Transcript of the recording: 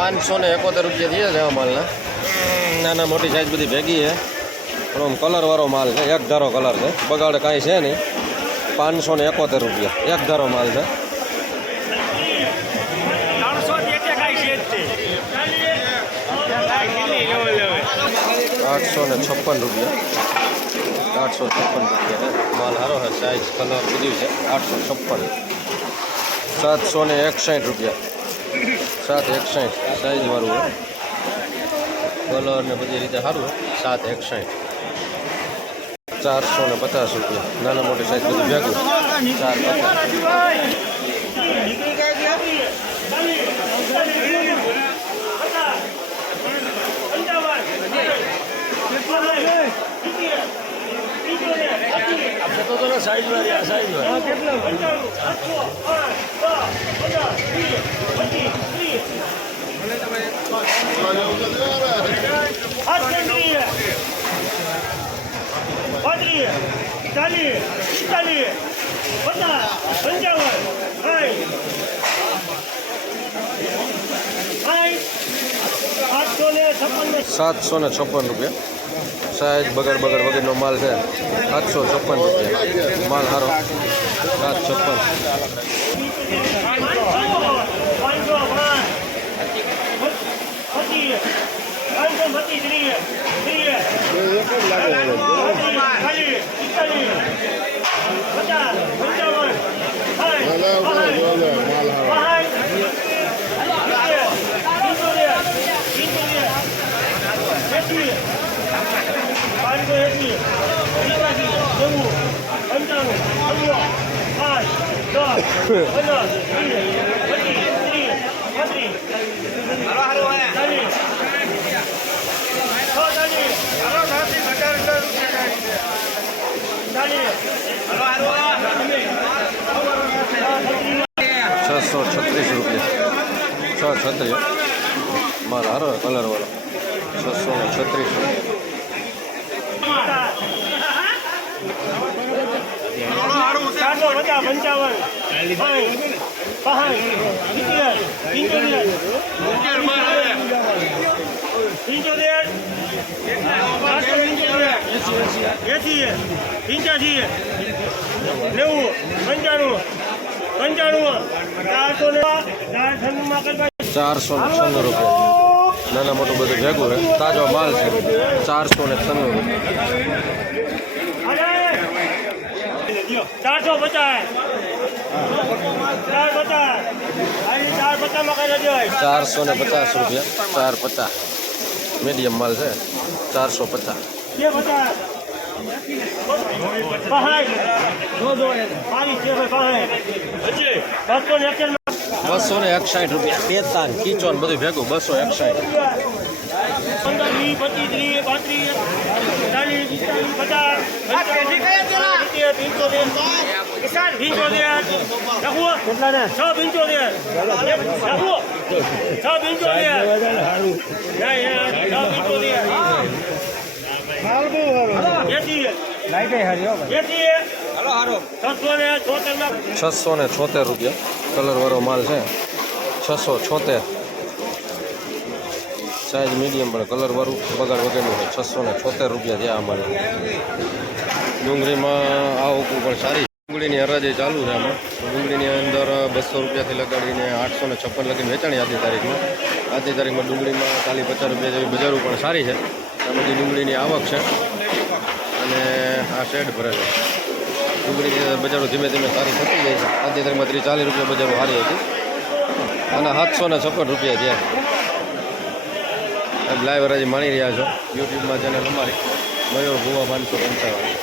571 રૂપિયા થયા છે આ માલના. નાના મોટી સાઈઝ બધી ભેગી છે. પણ આમ કલરવાળો માલ છે, એક ધારો કલર છે, બગાડે કાંઈ છે નહીં. 571 રૂપિયા એક ધારો માલ છે. 856 રૂપિયા 856 રૂપિયા માલ સારો છે, સાઈઝ કલર બધું છે. 856 761 રૂપિયા 761 સાઈઝ વાળું હોય, કલર ને બધી રીતે સારું હોય. 761 450 રૂપિયા નાના મોટી સાઈઝ બધું ભેગું 450. ₹756 રૂપિયા સાઈઝ બગડ વગરનો માલ છે. 756 રૂપિયા માલ સારો. 636 રૂપિયા 636 માલ સારો કલર વાળો 636 496 રૂપિયા નાના મોટું બધું ભેગું છે. તાજો માલ છે. 496 રૂપિયા 450 મીડિયમ માલ છે. 450 261 રૂપિયા પેતાન કીચોન બધું ભેગું 261 676 રૂપિયા કલર વાળો માલ છે. 676 સાઈઝ મીડિયમ પણ કલર વાળું બગાડ વગરનું છે. 676 રૂપિયા થયા અમારે. ડુંગળીમાં આવક પણ સારી. ડુંગળીની હરાજી ચાલુ છે આમાં. ડુંગળીની અંદર 200 રૂપિયાથી લગાડીને 856 લગીને વેચાણી આજની તારીખમાં. આજની તારીખમાં ડુંગળીમાં 40-50 રૂપિયા જેવી બજારો પણ સારી છે. આ બધી ડુંગળીની આવક છે અને આ શેડ ભરે છે. ડુંગળીની બજારો ધીમે ધીમે સારી થતી જાય છે. આજની તારીખમાં 30-40 રૂપિયા બજારો સારી હતી અને 756 રૂપિયા થયા. લાઈવ હરાજી માણી રહ્યા છો યુટ્યુબમાં ચેનલ અમારી મયુર ભુવા 555.